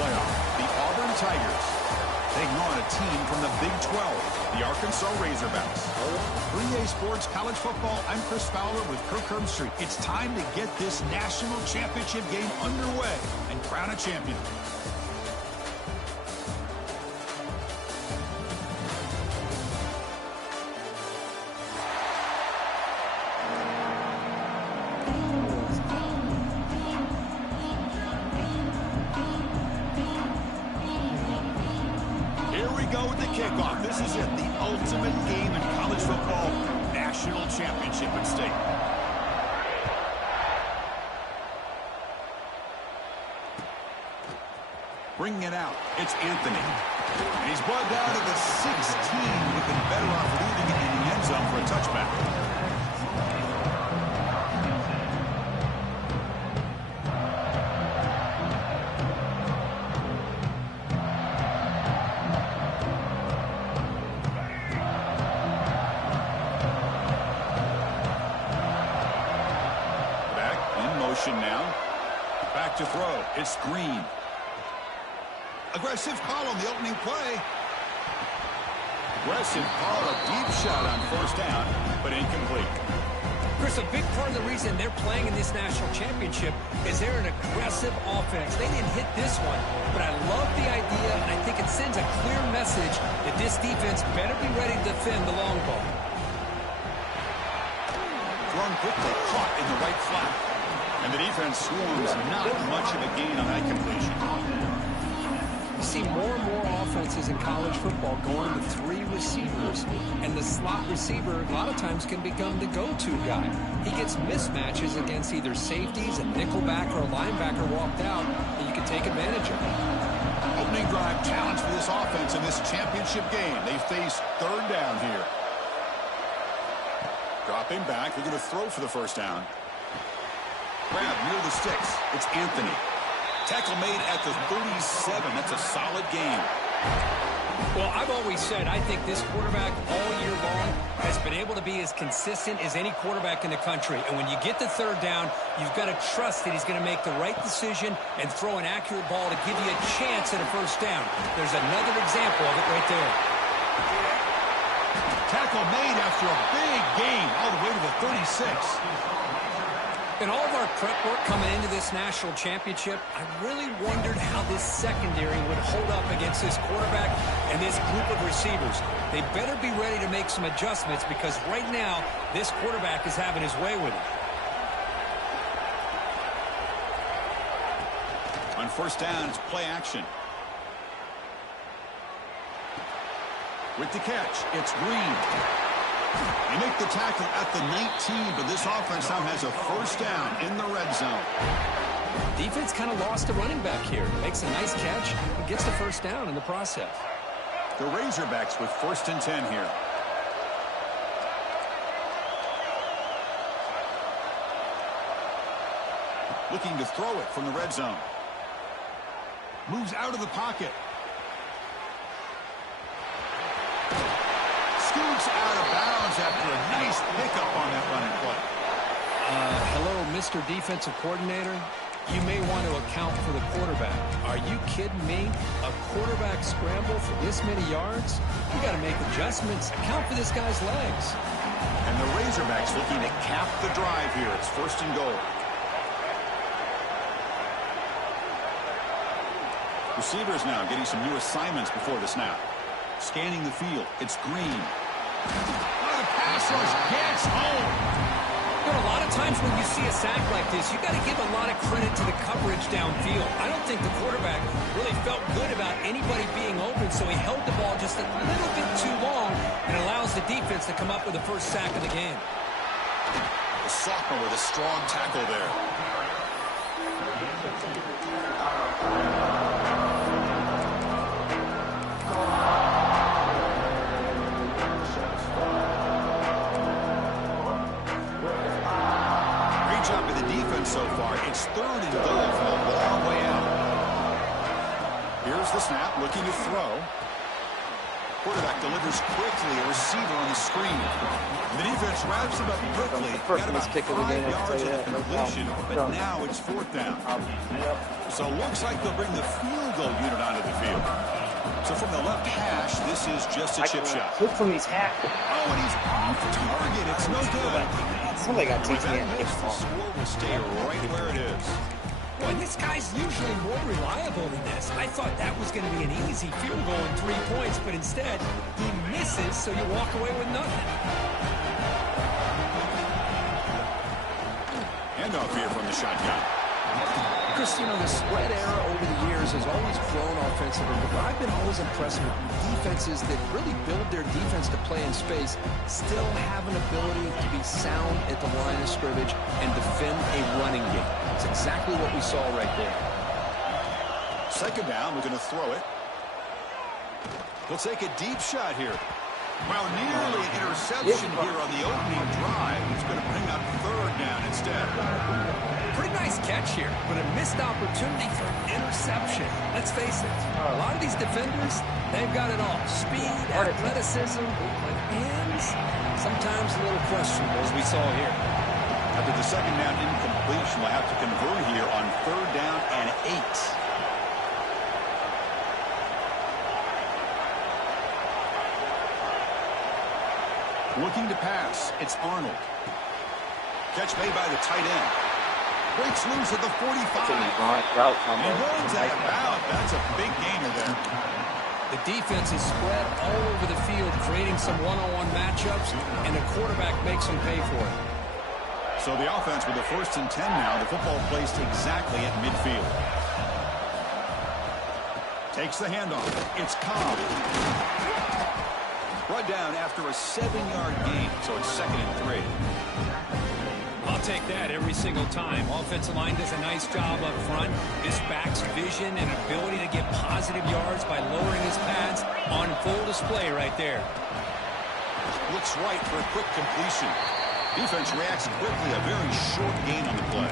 playoff. The Auburn Tigers taking on a team from the Big 12, the Arkansas Razorbacks. 3A Sports College Football, I'm Chris Fowler with Kirk Herbstreit. It's time to get this national championship game underway and crown a champion. Kickoff. This is it, the ultimate game in college football, national championship at stake. Bringing it out, it's Anthony. He's brought down to the 16. Would have been better off leaving it in the end zone for a touchback. Now, back to throw. It's Green. Aggressive call on the opening play. Aggressive call, a deep shot on first down, but incomplete. Chris, a big part of the reason they're playing in this national championship is they're an aggressive offense. They didn't hit this one, but I love the idea, and I think it sends a clear message that this defense better be ready to defend the long ball. Thrown quickly, caught in the right flat. And the defense swarms not much of a gain on that completion. You see more and more offenses in college football going to 3 receivers, and the slot receiver a lot of times can become the go-to guy. He gets mismatches against either safeties, a nickelback, or a linebacker walked out, and you can take advantage of it. Opening drive challenge for this offense in this championship game. They face third down here. Dropping back, they're going to throw for the first down. Grab near the sticks. It's Anthony. Tackle made at the 37. That's a solid game. Well, I've always said I think this quarterback all year long has been able to be as consistent as any quarterback in the country. And when you get to third down, you've got to trust that he's going to make the right decision and throw an accurate ball to give you a chance at a first down. There's another example of it right there. Tackle made after a big gain all the way to the 36. In all of our prep work coming into this national championship, I really wondered how this secondary would hold up against this quarterback and this group of receivers. They better be ready to make some adjustments because right now, this quarterback is having his way with it. On first down, it's play action. With the catch, it's Green. They make the tackle at the 19, but this offense now has a first down in the red zone. Defense kind of lost a running back here. Makes a nice catch and gets the first down in the process. The Razorbacks with 1st and 10 here. Looking to throw it from the red zone. Moves out of the pocket. Scoots out of bounds after a nice pickup on that running play. Hello, Mr. Defensive Coordinator. You may want to account for the quarterback. Are you kidding me? A quarterback scramble for this many yards? You got to make adjustments. Account for this guy's legs. And the Razorbacks looking to cap the drive here. It's 1st and goal. Receivers now getting some new assignments before the snap. Scanning the field. It's Green. Oh, the pass rush gets home. You know, a lot of times when you see a sack like this, you got to give a lot of credit to the coverage downfield. I don't think the quarterback really felt good about anybody being open, so he held the ball just a little bit too long and allows the defense to come up with the first sack of the game. The sophomore with a strong tackle there. Job of the defense so far. It's 3rd and goal from a long way out. Here's the snap, looking to throw. Quarterback delivers quickly, a receiver on the screen. The defense wraps him up quickly. Got about 5 yards of completion, but now it's 4th down. So it looks like they'll bring the field goal unit onto the field. So from the left hash, this is just a chip shot. Look from his hat. Oh, and he's off target. It's no good. Somebody got taken in. The score will stay right where it is. Well, this guy's usually more reliable than this. I thought that was going to be an easy field goal and 3 points, but instead, he misses, so you walk away with nothing. Handoff here from the shotgun. Chris, you know, the spread era over the years has always grown offensively, but I've been always impressed with defenses that really build their defense to play in space, still have an ability to be sound at the line of scrimmage and defend a running game. It's exactly what we saw right there. 2nd down, we're going to throw it. He'll take a deep shot here. Well, nearly an interception here on the opening drive. It's going to bring up 3rd down instead. Pretty nice catch here, but a missed opportunity for an interception. Let's face it, a lot of these defenders, they've got it all. Speed, athleticism, but hands, sometimes a little questionable, as we saw here. After the 2nd down incompletion, we'll have to convert here on 3rd down and 8. Looking to pass, it's Arnold. Catch made by the tight end. Breaks loose at the 45. And he runs out of bounds. That's a big gainer there. The defense is spread all over the field, creating some one-on-one matchups, and the quarterback makes them pay for it. So the offense with the 1st and 10 now. The football placed exactly at midfield. Takes the handoff. It's Cobb. Brought down after a 7-yard gain, so it's 2nd and 3. I'll take that every single time. Offensive line does a nice job up front. This back's vision and ability to get positive yards by lowering his pads on full display right there. Looks right for a quick completion. Defense reacts quickly. A very short gain on the play.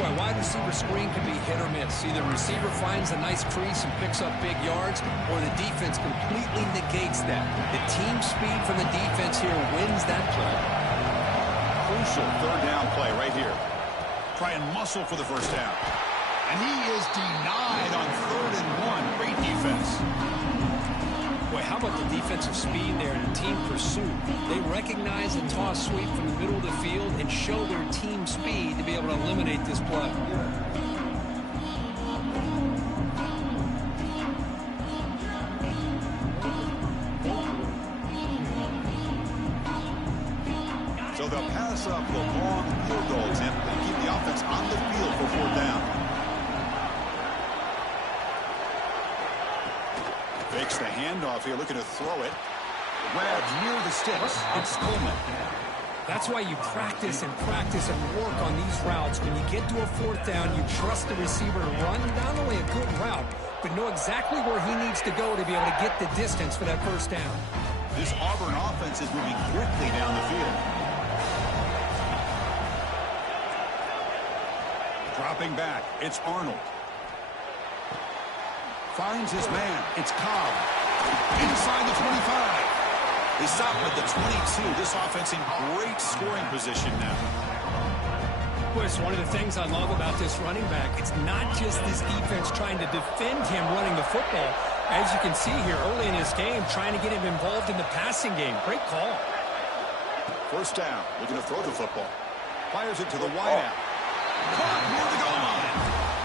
Boy, wide receiver screen can be hit or miss. Either receiver finds a nice crease and picks up big yards, or the defense completely negates that. The team speed from the defense here wins that play. Crucial 3rd down play right here. Try and muscle for the 1st down. And he is denied on 3rd and 1. Great defense. Boy, how about the defensive speed there and team pursuit? They recognize a toss sweep from the middle of the field and show their team speed to be able to eliminate this play. So they'll pass up the long field goal attempt and keep the offense on the field for 4th down. Fakes the handoff here, looking to throw it. Grabs near the sticks. It's Coleman. That's why you practice and work on these routes. When you get to a 4th down, you trust the receiver to run not only a good route, but know exactly where he needs to go to be able to get the distance for that 1st down. This Auburn offense is moving quickly down the field. Dropping back, it's Arnold. Finds his man. It's Cobb. Inside the 25. They stop at the 22. This offense in great scoring position now. Well, it's one of the things I love about this running back. It's not just this defense trying to defend him running the football. As you can see here early in this game, trying to get him involved in the passing game. Great call. 1st down. Looking to throw the football. Fires it to the wideout. Caught near the goal line.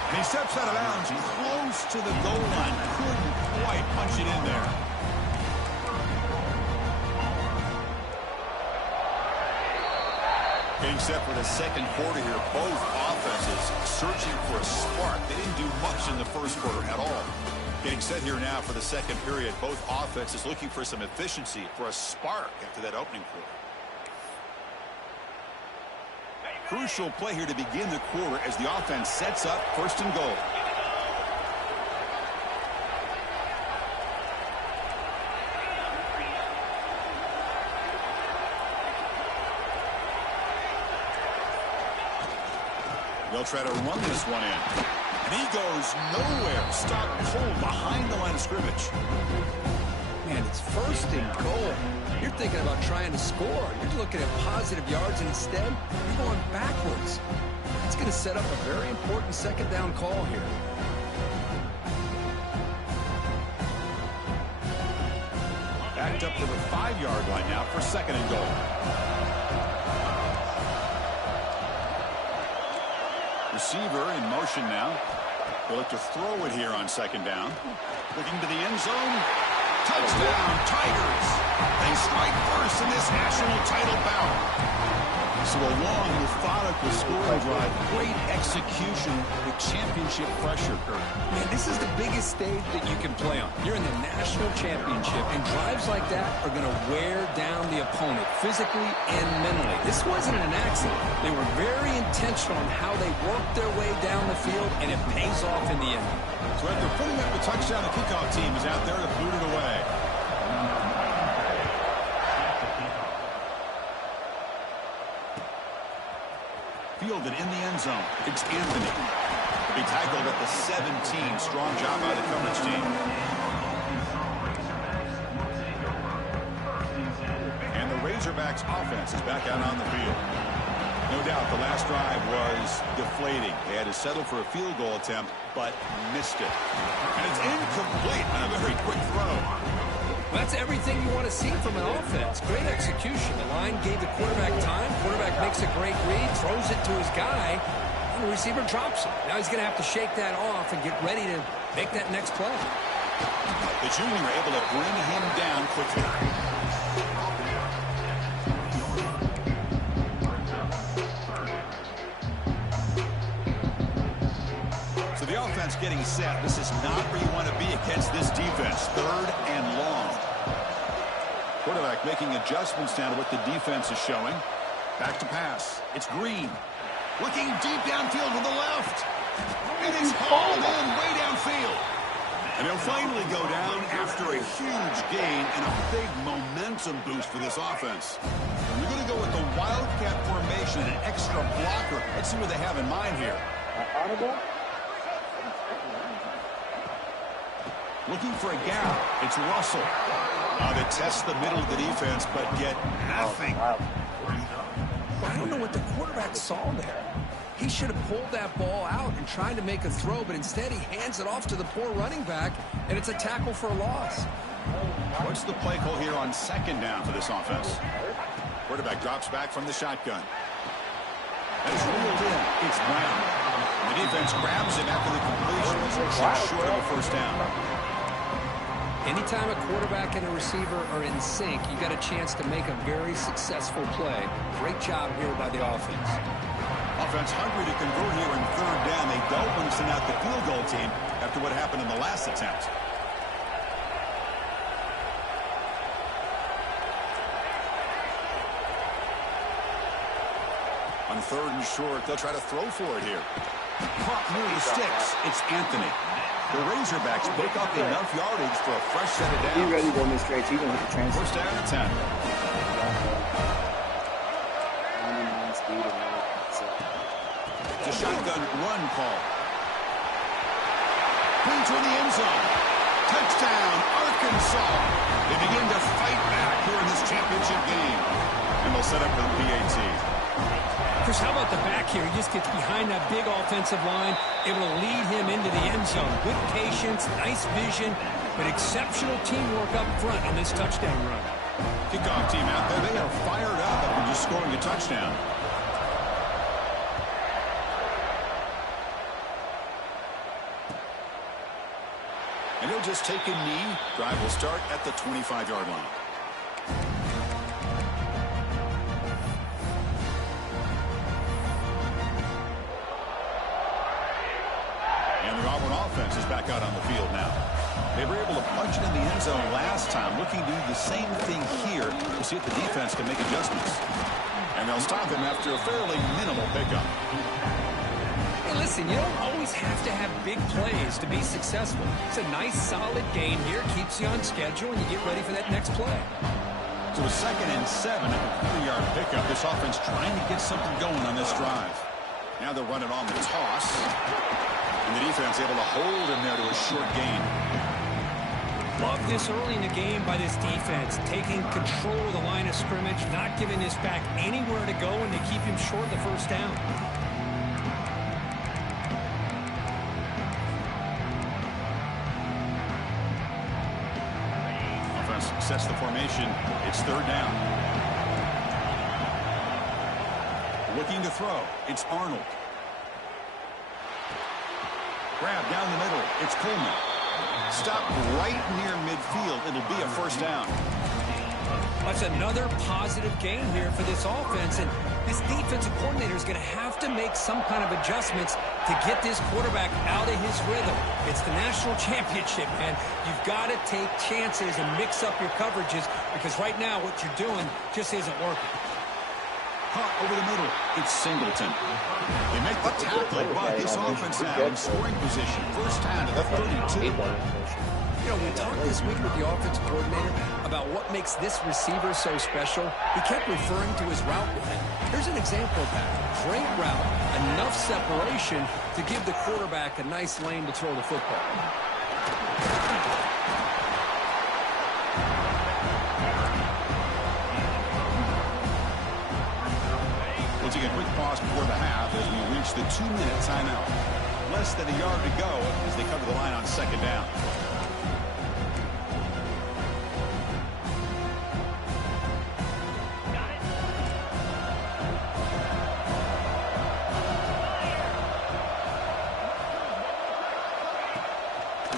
And he steps out of bounds close to the goal line. Couldn't quite punch it in there. Getting set for the 2nd quarter here. Both offenses searching for a spark. They didn't do much in the 1st quarter at all. Getting set here now for the 2nd period. Both offenses looking for some efficiency, for a spark after that opening quarter. Crucial play here to begin the quarter as the offense sets up 1st and goal. They'll try to run this one in. And he goes nowhere. Stopped cold behind the line of scrimmage. Man, it's 1st and goal. You're thinking about trying to score. You're looking at positive yards, and instead, you're going backwards. It's going to set up a very important 2nd down call here. Backed up to the 5-yard line now for 2nd and goal. Receiver in motion now. They'll look to throw it here on 2nd down. Looking to the end zone. Touchdown, Tigers! They strike first in this national title bout. So a long, methodical scoring drive. Great execution with championship pressure, Kurt. Man, this is the biggest stage that you can play on. You're in the national championship, and drives like that are going to wear down the opponent physically and mentally. This wasn't an accident. They were very intentional on how they worked their way down the field, and it pays off in the end. So after putting up the touchdown, the kickoff team is out there to boot it away. Fielded in the end zone. It's Anthony. He'll be tackled at the 17. Strong job by the coverage team. And the Razorbacks offense is back out on the field. No doubt the last drive was deflating. They had to settle for a field goal attempt, but missed it. And it's incomplete on a very quick throw. That's everything you want to see from an offense. Great execution. The line gave the quarterback time. Quarterback makes a great read, throws it to his guy, and the receiver drops it. Now he's going to have to shake that off and get ready to make that next play. The junior able to bring him down quickly. So the offense getting set. This is not where you want to be against this defense. 3rd and long. Quarterback making adjustments now to what the defense is showing. Back to pass. It's Green. Looking deep downfield to the left. And it's hauled in way downfield. And he'll finally go down after a huge gain and a big momentum boost for this offense. We're going to go with the Wildcat formation, an extra blocker. Let's see what they have in mind here. Looking for a gap. It's Russell. They test the middle of the defense, but get nothing. I don't know what the quarterback saw there. He should have pulled that ball out and tried to make a throw, but instead he hands it off to the poor running back, and it's a tackle for a loss. What's the play call here on 2nd down for this offense? Quarterback drops back from the shotgun. And it's reeled in. It's Brown. The defense grabs him after the completion. He's short of a 1st down. Anytime a quarterback and a receiver are in sync, you got a chance to make a very successful play. Great job here by the offense. Offense hungry to convert here in 3rd down. They don't want to send out the field goal team after what happened in the last attempt. On 3rd and short, they'll try to throw for it here. Caught near the sticks. It's Anthony. The Razorbacks pick up enough yardage for a fresh set of downs. He ready to go Mr. H. He's going to hit the transfer. 1st down and 10. 99 speed and all. It's a shotgun run call. Clean toward the end zone. Touchdown, Arkansas. They begin to fight back here in this championship game. And they'll set up for the PAT. Chris, how about the back here? He just gets behind that big offensive line, able to lead him into the end zone. Good patience, nice vision, but exceptional teamwork up front on this touchdown run. Kickoff team out there. They are fired up after just scoring a touchdown. And he'll just take a knee. Drive will start at the 25-yard line. Offense is back out on the field now. They were able to punch it in the end zone last time, looking to do the same thing here to see if the defense can make adjustments. And they'll stop him after a fairly minimal pickup. Hey, listen, you don't always have to have big plays to be successful. It's a nice, solid gain here, keeps you on schedule, and you get ready for that next play. So a 2nd and 7 at the 3-yard pickup. This offense trying to get something going on this drive. Now they'll run it on the toss. And the defense able to hold him there to a short gain. Love this early in the game by this defense, taking control of the line of scrimmage, not giving this back anywhere to go, and they keep him short of the first down. Offense sets the formation. It's third down. Looking to throw. It's Arnold. Grab down the middle. It's Coleman. Stop right near midfield. It'll be a first down. That's another positive gain here for this offense, and this defensive coordinator is going to have to make some kind of adjustments to get this quarterback out of his rhythm. It's the national championship, man. You've got to take chances and mix up your coverages, because right now what you're doing just isn't working. Caught over the middle. It's Singleton. They make the tackle, but this offense now in scoring position. First down to the 32. You know, we talked this week with the offensive coordinator about what makes this receiver so special. He kept referring to his route with him. Here's an example of that. Great route, enough separation to give the quarterback a nice lane to throw the football. We'll take a quick pause before the half as we reach the 2-minute timeout. Less than a yard to go as they cover the line on second down.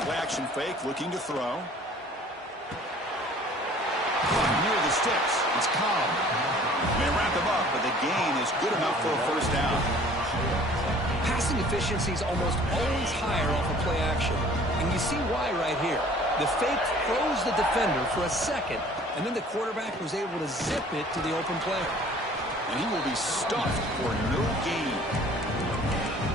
Play action fake, looking to throw. Near the sticks. It's Cobb. They wrap him up, but the gain is good enough for a first down. Passing efficiency is almost always higher off of play action. And you see why right here. The fake throws the defender for a second, and then the quarterback was able to zip it to the open play. And he will be stuffed for no gain.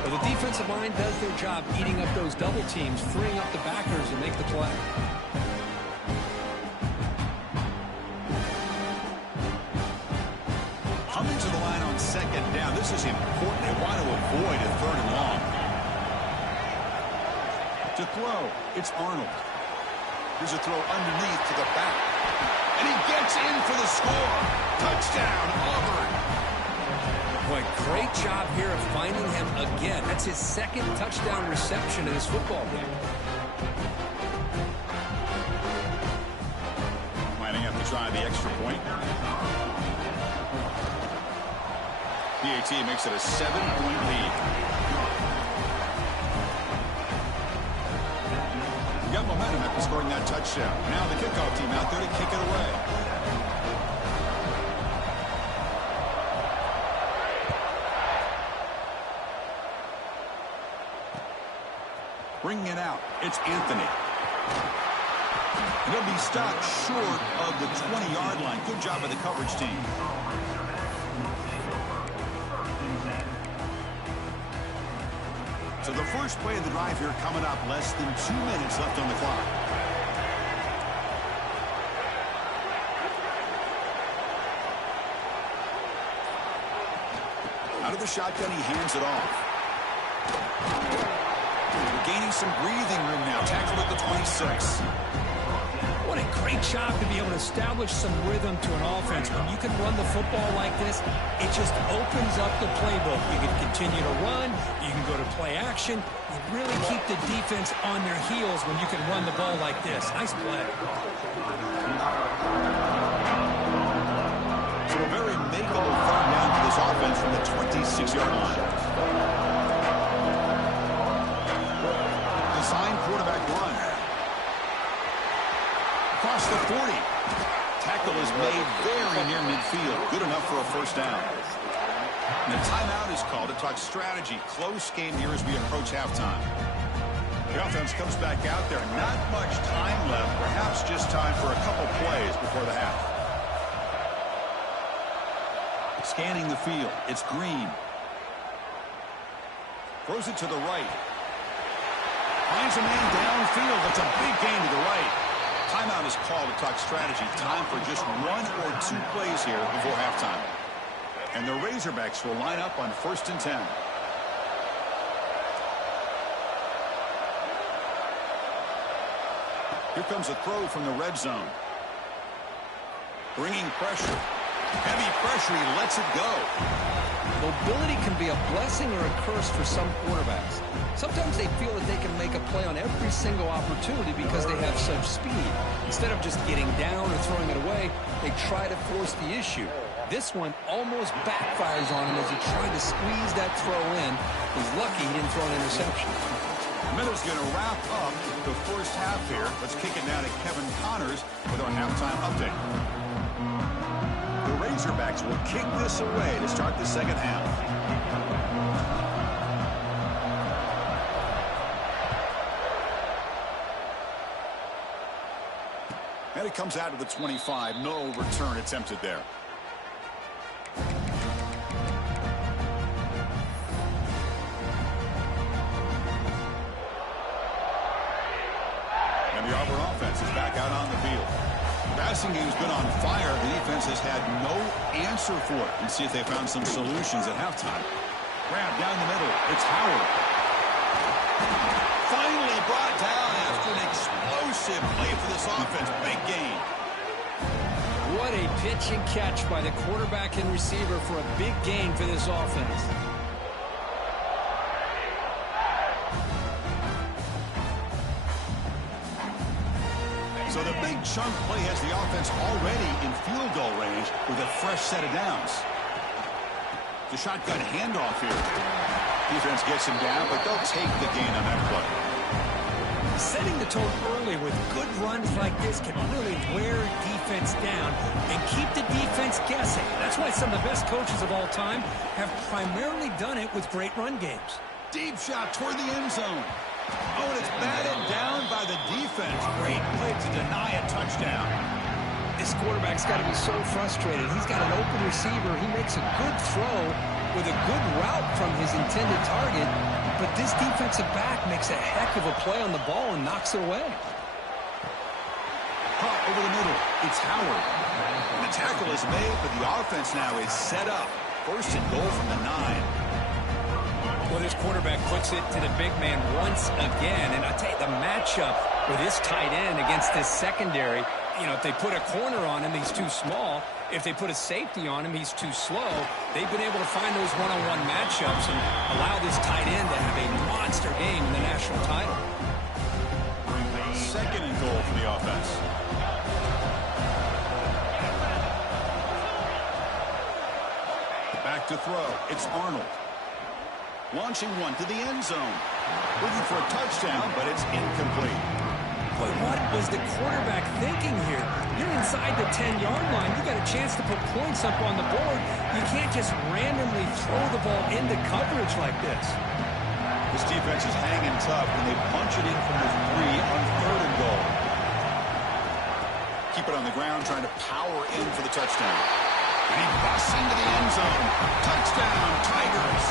Well, the defensive line does their job eating up those double teams, freeing up the backers to make the play. Coming to the line on second down. This is important. They want to avoid a third and long. To throw, it's Arnold. Here's a throw underneath to the back. And he gets in for the score. Touchdown, Auburn. Boy, great job here of finding him again. That's his second touchdown reception in this football game. Lining up to try the extra point. PAT makes it a 7-point lead. We got momentum after scoring that touchdown. Now the kickoff team out there to kick it away. Bringing it out, it's Anthony. He'll be stopped short of the 20-yard line. Good job by the coverage team. So the first play of the drive here coming up, less than 2 minutes left on the clock. Out of the shotgun, he hands it off. Gaining some breathing room now. Tackled at the 26. What a great job to be able to establish some rhythm to an offense. When you can run the football like this, it just opens up the playbook. You can continue to run. You can go to play action. You really keep the defense on their heels when you can run the ball like this. Nice play. So a very makeable third down for this offense from the 26-yard line. Design quarterback run. Across the 40. Tackle is made very near midfield. Good enough for a first down. And the timeout is called to talk strategy. Close game here as we approach halftime. The offense comes back out there. Not much time left. Perhaps just time for a couple plays before the half. Scanning the field. It's Green. Throws it to the right. Finds a man downfield. That's a big gain to the right. Timeout is called to talk strategy. Time for just 1 or 2 plays here before halftime. And the Razorbacks will line up on 1st and 10. Here comes a throw from the red zone. Bringing pressure. Heavy pressure. He lets it go. Mobility can be a blessing or a curse for some quarterbacks. Sometimes they feel that they can make a play on every single opportunity because they have such speed. Instead of just getting down or throwing it away, they try to force the issue. This one almost backfires on him as he tried to squeeze that throw in. He's lucky he didn't throw an interception. Miller's going to wrap up the first half here. Let's kick it down to Kevin Connors with our halftime update. The Razorbacks will kick this away to start the second half. And it comes out to the 25. No return attempted there. And the Auburn offense is back out on the field. Passing game's been on fire. The defense has had no answer for it. And see if they found some solutions at halftime. Grab down the middle. It's Howard. Finally brought down after an explosive play for this offense. Big gain. What a pitch and catch by the quarterback and receiver for a big gain for this offense. So the big chunk play has the offense already in field goal range with a fresh set of downs. The shotgun handoff here. Defense gets him down, but they'll take the gain on that play. Setting the tone early with good runs like this can really wear defense down and keep the defense guessing. That's why some of the best coaches of all time have primarily done it with great run games. Deep shot toward the end zone. Oh, and it's batted down by the defense. Great play to deny a touchdown. This quarterback's got to be so frustrated. He's got an open receiver. He makes a good throw with a good route from his intended target, but this defensive back makes a heck of a play on the ball and knocks it away. Caught over the middle. It's Howard. The tackle is made, but the offense now is set up. First and goal from the 9. Well, this quarterback puts it to the big man once again. And I tell you, the matchup with this tight end against this secondary, you know, if they put a corner on him, he's too small. If they put a safety on him, he's too slow. They've been able to find those one-on-one matchups and allow this tight end to have a monster game in the national title. Second and goal for the offense. Back to throw. It's Arnold. Launching one to the end zone. Looking for a touchdown, but it's incomplete. But what was the quarterback thinking here? You're inside the 10-yard line. You got a chance to put points up on the board. You can't just randomly throw the ball into coverage like this. This defense is hanging tough, and they punch it in from the 3 on third and goal. Keep it on the ground, trying to power in for the touchdown. And he busts into the end zone. Touchdown, Tigers.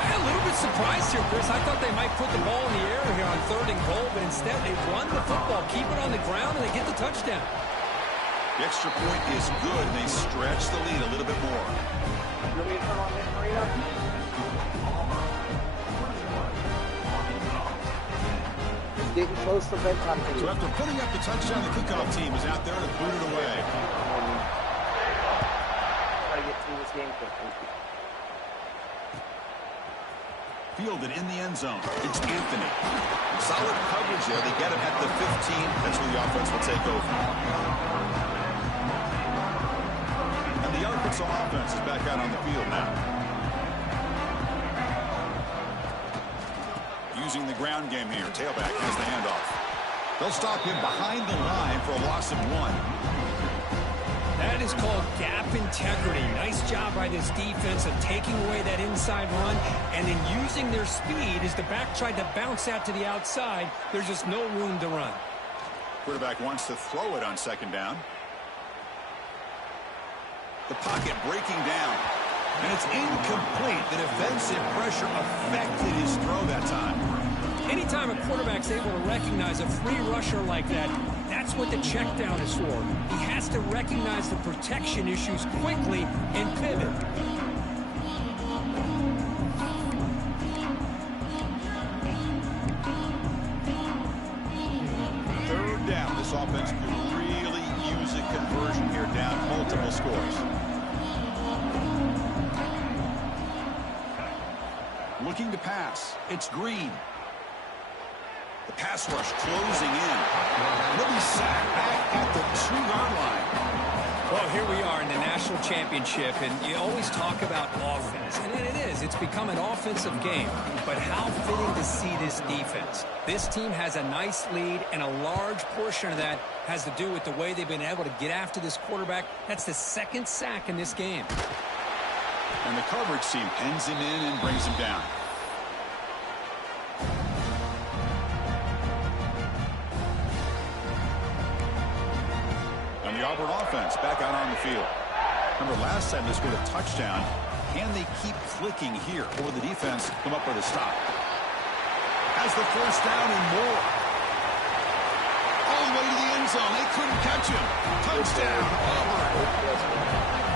I'm a little bit surprised here, Chris. I thought they might put the ball in the air here on third and goal, but instead they run the football, keep it on the ground, and they get the touchdown. The extra point is good, and they stretch the lead a little bit more. It's getting close for bedtime. So after putting up the touchdown, the kickoff team is out there to boot it away. Try to get through this game quickly. Fielded in the end zone. It's Anthony. Solid coverage there. They get him at the 15. That's where the offense will take over. And the Arkansas offense is back out on the field now. Using the ground game here. Tailback has the handoff. They'll stop him behind the line for a loss of 1. That is called gap integrity. Nice job by this defense of taking away that inside run and then using their speed as the back tried to bounce out to the outside. There's just no room to run. Quarterback wants to throw it on second down. The pocket breaking down. And it's incomplete. The defensive pressure affected his throw that time. Anytime a quarterback's able to recognize a free rusher like that, that's what the check down is for. He has to recognize the protection issues quickly and pivot. offense could really use a conversion here, down multiple scores. Looking to pass. It's Green. The pass rush closing in. He'll be sacked back at the 2-yard line. Well, here we are in the national championship, and you always talk about offense. And it is. It's become an offensive game. But how fitting to see this defense. This team has a nice lead, and a large portion of that has to do with the way they've been able to get after this quarterback. That's the second sack in this game. And the coverage team pins him in and brings him down. And the Auburn offense back out on the field. Remember, last time they scored a touchdown. Can they keep clicking here, or will the defense come up with a stop? Has the first down and more. All the way to the end zone. They couldn't catch him. Touchdown, Auburn.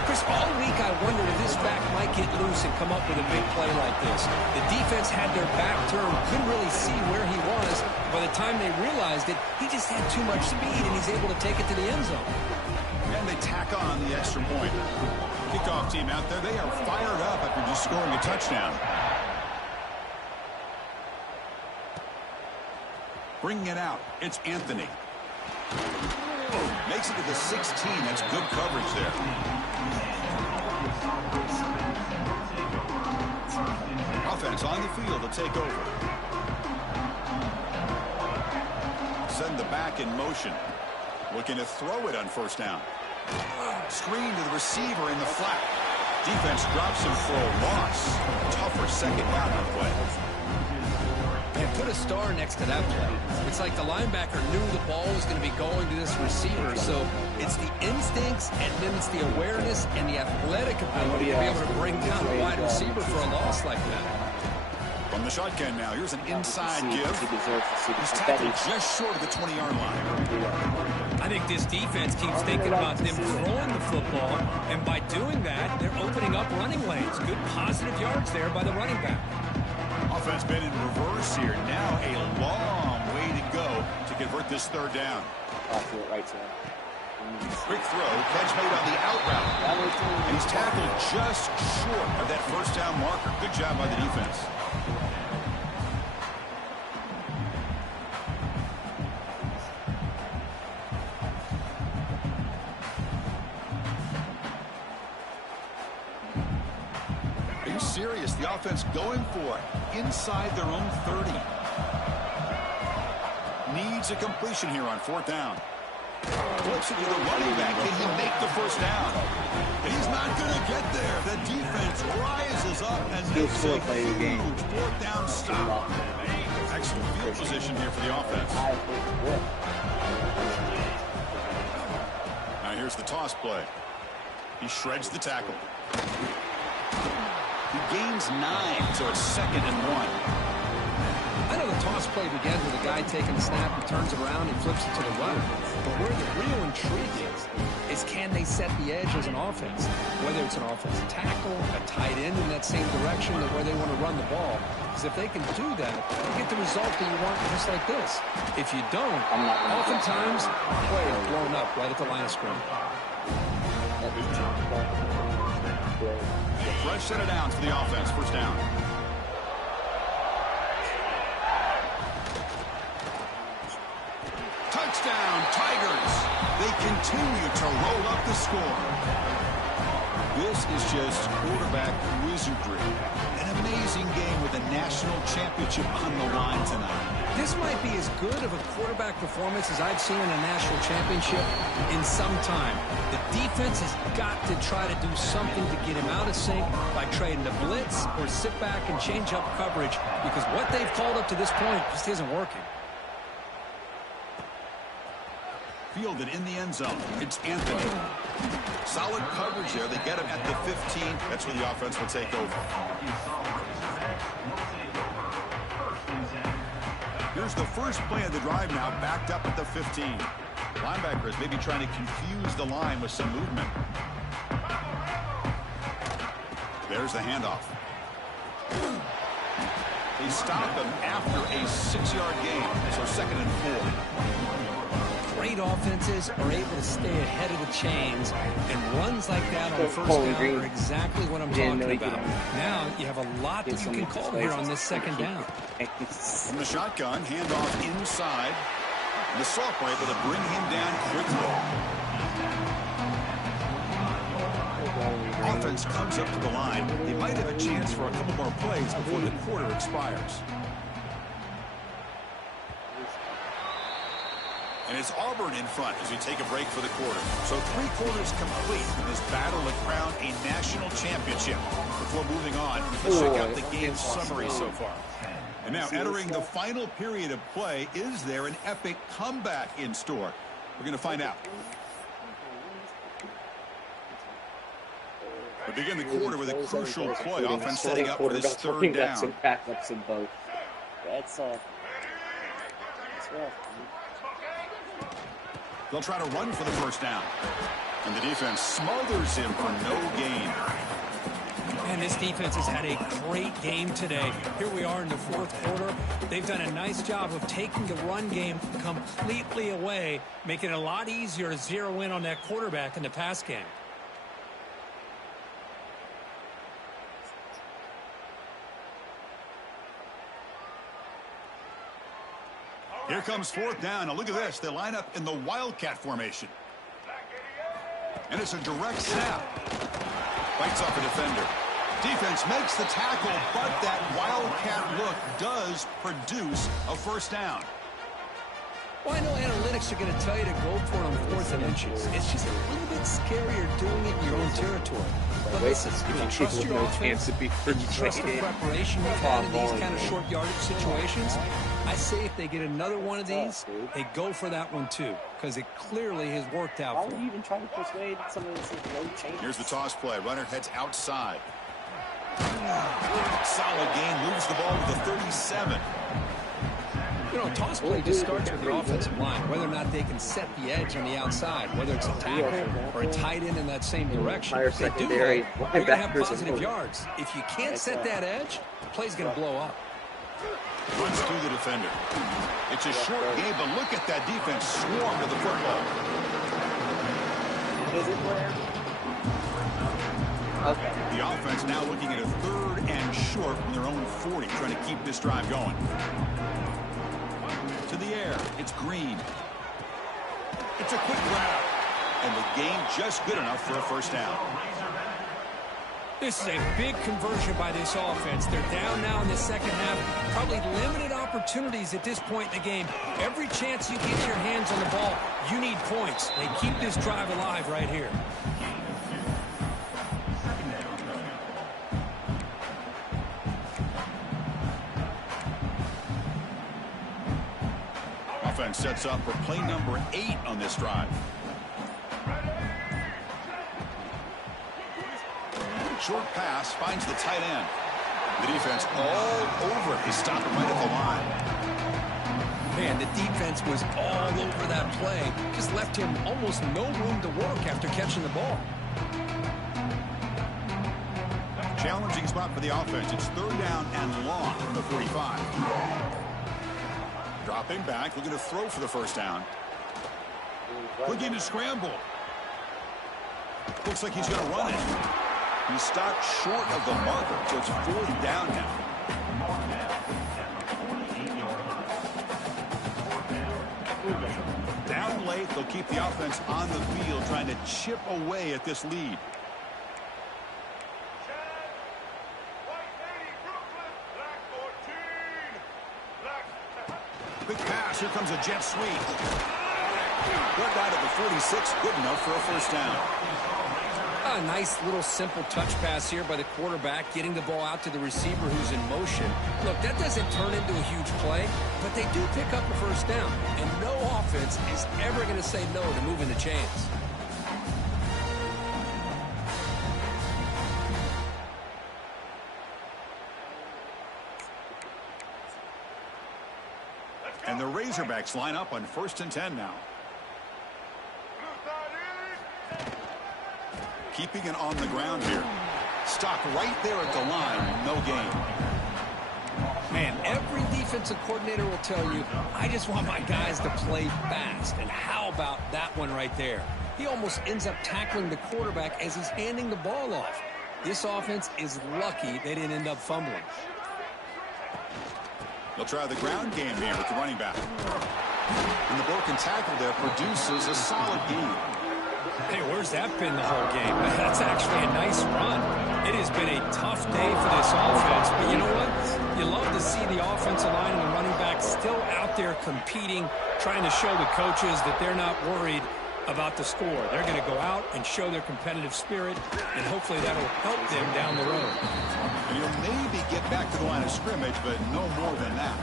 Chris, all week I wondered if this back might get loose and come up with a big play like this. The defense had their back turned, couldn't really see where he was. By the time they realized it, he just had too much speed, and he's able to take it to the end zone. And they tack on the extra point. Kickoff team out there, they are fired up after just scoring a touchdown. Bringing it out, it's Anthony. Makes it to the 16. That's good coverage there. Offense on the field to take over. Send the back in motion. Looking to throw it on first down. Screen to the receiver in the flat. Defense drops him for a loss. Tougher second down on the play. And put a star next to that play. It's like the linebacker knew the ball was going to be going to this receiver. So it's the instincts, and then it's the awareness and the athletic ability to be able to bring down a wide receiver for a loss like that. From the shotgun now, here's an inside give. He's tackled just short of the 20-yard line. I think this defense keeps thinking about them throwing the football, and by doing that, they're opening up running lanes. Good positive yards there by the running back. Offense been in reverse here. Now a long way to go to convert this third down. Quick throw, catch made on the out route. And he's tackled just short of that first down marker. Good job by the defense. Are you serious? The offense going for it inside their own 30. Needs a completion here on fourth down. Flips it to the running back. Can he make the first down? He's not going to get there. The defense rises up and makes a huge fourth down stop. Excellent field position here for the offense. Now here's the toss play. He shreds the tackle. He gains 9, so it's 2nd and 1. I know the toss play begins with a guy taking the snap, he turns around and flips it to the runner. But where the real intrigue is can they set the edge as an offense? Whether it's an offensive tackle, a tight end in that same direction where they want to run the ball. Because if they can do that, you get the result that you want just like this. If you don't, oftentimes, the play is blown up right at the line of scrimmage. Fresh set of downs for the offense. First down. Touchdown, Tigers. They continue to roll up the score. This is just quarterback wizardry. An amazing game with a national championship on the line tonight. This might be as good of a quarterback performance as I've seen in a national championship in some time. The defense has got to try to do something to get him out of sync by trading the blitz or sit back and change up coverage, because what they've called up to this point just isn't working. Fielded in the end zone. It's Anthony. Solid coverage there. They get him at the 15. That's where the offense will take over. Here's the first play of the drive now, backed up at the 15. Linebackers maybe trying to confuse the line with some movement. There's the handoff. They stop him after a 6-yard gain, so 2nd and 4. great offenses are able to stay ahead of the chains, and runs like that on first down are exactly what I'm talking about. Now you have a lot that you can call here on this second down. From the shotgun, handoff inside. And the Sophomore able to bring him down quickly. Offense comes up to the line. They might have a chance for a couple more plays before the quarter expires. And it's Auburn in front as we take a break for the quarter. So 3 quarters complete in this battle to crown a national championship. Before moving on, let's check out the game summary so far. And now entering the final period of play, is there an epic comeback in store? We're going to find out. We begin the quarter with a crucial play. Offense setting up for this third down. Backups in both. That's rough. They'll try to run for the first down. And the defense smothers him for no gain. Man, this defense has had a great game today. Here we are in the fourth quarter. They've done a nice job of taking the run game completely away, making it a lot easier to zero in on that quarterback in the pass game. Here comes fourth down. Now look at this. They line up in the Wildcat formation. And it's a direct snap. Bites off a defender. Defense makes the tackle, but that Wildcat look does produce a first down. Well, I know analytics are going to tell you to go for it on 4th and inches. It's just a little bit scarier doing it in your own territory. But listen, if you trust your offense and you trust the preparation you've had in these kind of short yardage situations, I say if they get another one of these, they go for that one too, because it clearly has worked out for them. Why would you even try to persuade some of this low change? Here's the toss play. Runner heads outside. Solid gain. Moves the ball to the 37. You know, a toss play just starts with the offensive line, whether or not they can set the edge on the outside, whether it's a tackle or a tight end in that same direction. If they do that, you're going to have positive yards. If you can't set that edge, the play's going to blow up. Runs through the defender. It's a short game, but look at that defense swarm to the football. Is it Blair? Okay. The offense now looking at a 3rd and short from their own 40, trying to keep this drive going. To the air, it's Green. It's a quick grab, and the gain just good enough for a first down. This is a big conversion by this offense. They're down now in the second half. Probably limited opportunities at this point in the game. Every chance you get your hands on the ball, you need points. They keep this drive alive right here. Offense sets up for play number 8 on this drive. Short pass finds the tight end. The defense all over. They stop him right at the line. Man, the defense was all over that play. Just left him almost no room to work after catching the ball. Challenging spot for the offense. It's 3rd down and long from the 45. Dropping back, looking to throw for the first down. Looking to scramble. Looks like he's going to run it. He stopped short of the marker, so it's 4th down now. Down late, they'll keep the offense on the field, trying to chip away at this lead. Quick pass, here comes a jet sweep. Good out at the 46, good enough for a first down. A nice little simple touch pass here by the quarterback, getting the ball out to the receiver who's in motion. Look, that doesn't turn into a huge play, but they do pick up a first down. And no offense is ever going to say no to moving the chains. And the Razorbacks line up on 1st and 10 now. Keeping it on the ground here. Stop right there at the line. No gain. Man, every defense offensive coordinator will tell you, I just want my guys to play fast. And how about that one right there? He almost ends up tackling the quarterback as he's handing the ball off. This offense is lucky they didn't end up fumbling. They'll try the ground game here with the running back. And the broken tackle there produces a solid gain. Hey, where's that been the whole game? That's actually a nice run. It has been a tough day for this offense, but you know what? You love to see the offensive line and the running back still out there competing, trying to show the coaches that they're not worried about the score. They're going to go out and show their competitive spirit, and hopefully that will help them down the road. You'll maybe get back to the line of scrimmage, but no more than that.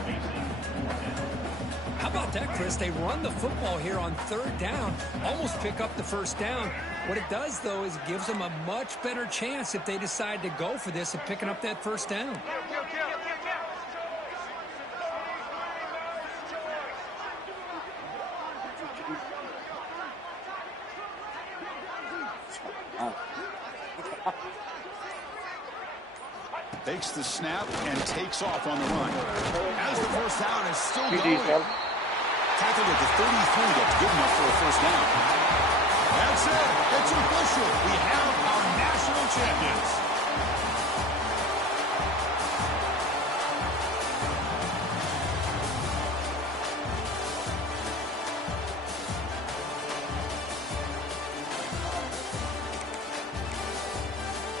How about that, Chris? They run the football here on third down, almost pick up the first down. What it does, though, is it gives them a much better chance if they decide to go for this of picking up that first down. Takes the snap and takes off on the run. As the first down is still going. Tackled at the 33. That's good enough for a first down. That's it. It's a